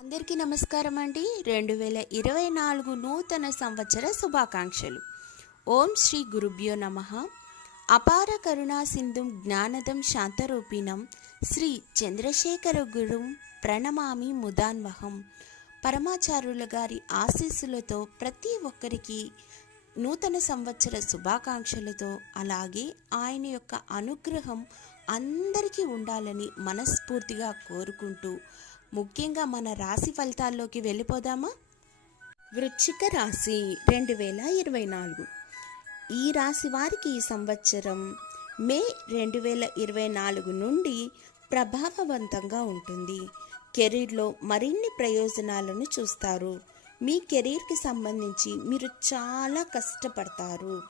అందరికీ నమస్కారం అండి. రెండు వేల ఇరవై నాలుగు నూతన సంవత్సర శుభాకాంక్షలు. ఓం శ్రీ గురుభ్యో నమ. అపార కరుణా సింధుం జ్ఞానదం శాంతరూపిణం శ్రీ చంద్రశేఖర గురుం ప్రణమామి ముదాన్వహం. పరమాచార్యుల గారి ఆశీస్సులతో ప్రతి ఒక్కరికి నూతన సంవత్సర శుభాకాంక్షలతో అలాగే ఆయన యొక్క అనుగ్రహం అందరికీ ఉండాలని మనస్ఫూర్తిగా కోరుకుంటూ ముఖ్యంగా మన రాశి ఫలితాల్లోకి వెళ్ళిపోదామా? వృచ్చిక రాశి రెండు వేల ఇరవై నాలుగు. ఈ రాశి వారికి ఈ సంవత్సరం మే రెండు వేల ఇరవై నాలుగు నుండి ప్రభావవంతంగా ఉంటుంది. కెరీర్లో మరిన్ని ప్రయోజనాలను చూస్తారు. మీ కెరీర్కి సంబంధించి మీరు చాలా కష్టపడతారు.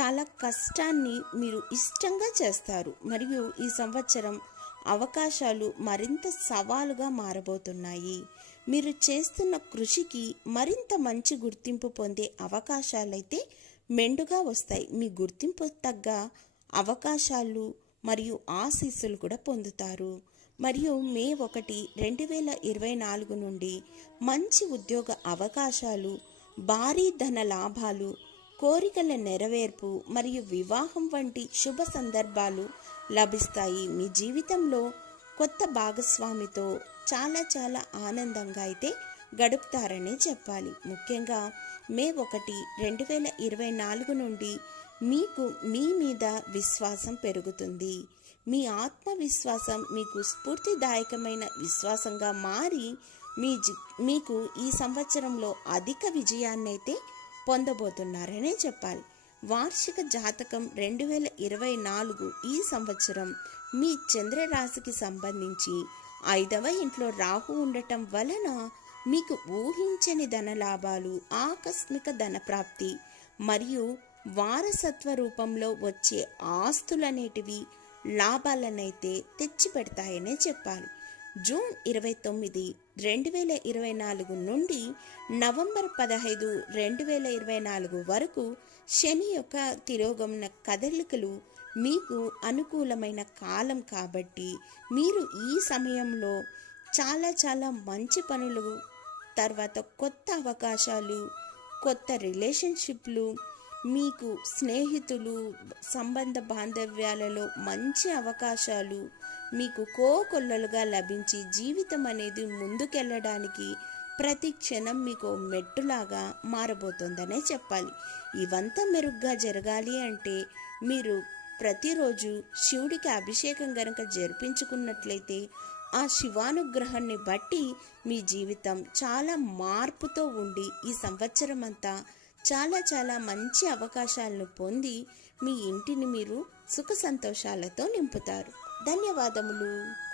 చాలా కష్టాన్ని మీరు ఇష్టంగా చేస్తారు. మరియు ఈ సంవత్సరం అవకాశాలు మరింత సవాలుగా మారబోతున్నాయి. మీరు చేస్తున్న కృషికి మరింత మంచి గుర్తింపు పొందే అవకాశాలైతే మెండుగా వస్తాయి. మీ గుర్తింపు తగ్గ అవకాశాలు మరియు ఆశీస్సులు కూడా పొందుతారు. మరియు మే ఒకటి రెండు వేల ఇరవై నాలుగు నుండి మంచి ఉద్యోగ అవకాశాలు భారీ ధన లాభాలు కోరికల నెరవేర్పు మరియు వివాహం వంటి శుభ సందర్భాలు లభిస్తాయి. మీ జీవితంలో కొత్త భాగస్వామితో చాలా చాలా ఆనందంగా అయితే గడుపుతారనే చెప్పాలి. ముఖ్యంగా మే ఒకటి రెండు వేల ఇరవై నాలుగు నుండి మీకు మీ మీద విశ్వాసం పెరుగుతుంది. మీ ఆత్మవిశ్వాసం మీకు స్ఫూర్తిదాయకమైన విశ్వాసంగా మారి మీ మీకు ఈ సంవత్సరంలో అధిక విజయాన్నైతే పొందబోతున్నారనే చెప్పాలి. వార్షిక జాతకం రెండు వేల ఇరవై నాలుగు ఈ సంవత్సరం మీ చంద్రరాశికి సంబంధించి ఐదవ ఇంట్లో రాహు ఉండటం వలన మీకు ఊహించని ధన లాభాలు ఆకస్మిక ధన ప్రాప్తి మరియు వారసత్వ రూపంలో వచ్చే ఆస్తులనేటివి లాభాలనైతే తెచ్చిపెడతాయనే చెప్పాలి జూన్ ఇరవై తొమ్మిది రెండు వేల ఇరవై నాలుగు నుండి నవంబర్ పదహైదు రెండు వేల ఇరవై నాలుగు వరకు శని యొక్క తిరోగమన కదలికలు మీకు అనుకూలమైన కాలం కాబట్టి మీరు ఈ సమయంలో చాలా చాలా మంచి పనులు తర్వాత కొత్త అవకాశాలు కొత్త రిలేషన్షిప్లు మీకు స్నేహితులు సంబంధ బాంధవ్యాలలో మంచి అవకాశాలు మీకు కోకొల్లలుగా లభించి జీవితం అనేది ముందుకెళ్ళడానికి ప్రతి క్షణం మీకు మెట్టులాగా మారబోతోందనే చెప్పాలి. ఇవంతా మెరుగ్గా జరగాలి అంటే మీరు ప్రతిరోజు శివుడికి అభిషేకం గనక జరిపించుకున్నట్లయితే ఆ శివానుగ్రహాన్ని బట్టి మీ జీవితం చాలా మార్పుతో ఉండి ఈ సంవత్సరం అంతా చాలా చాలా మంచి అవకాశాలను పొంది మీ ఇంటిని మీరు సుఖ సంతోషాలతో నింపుతారు. ధన్యవాదములు.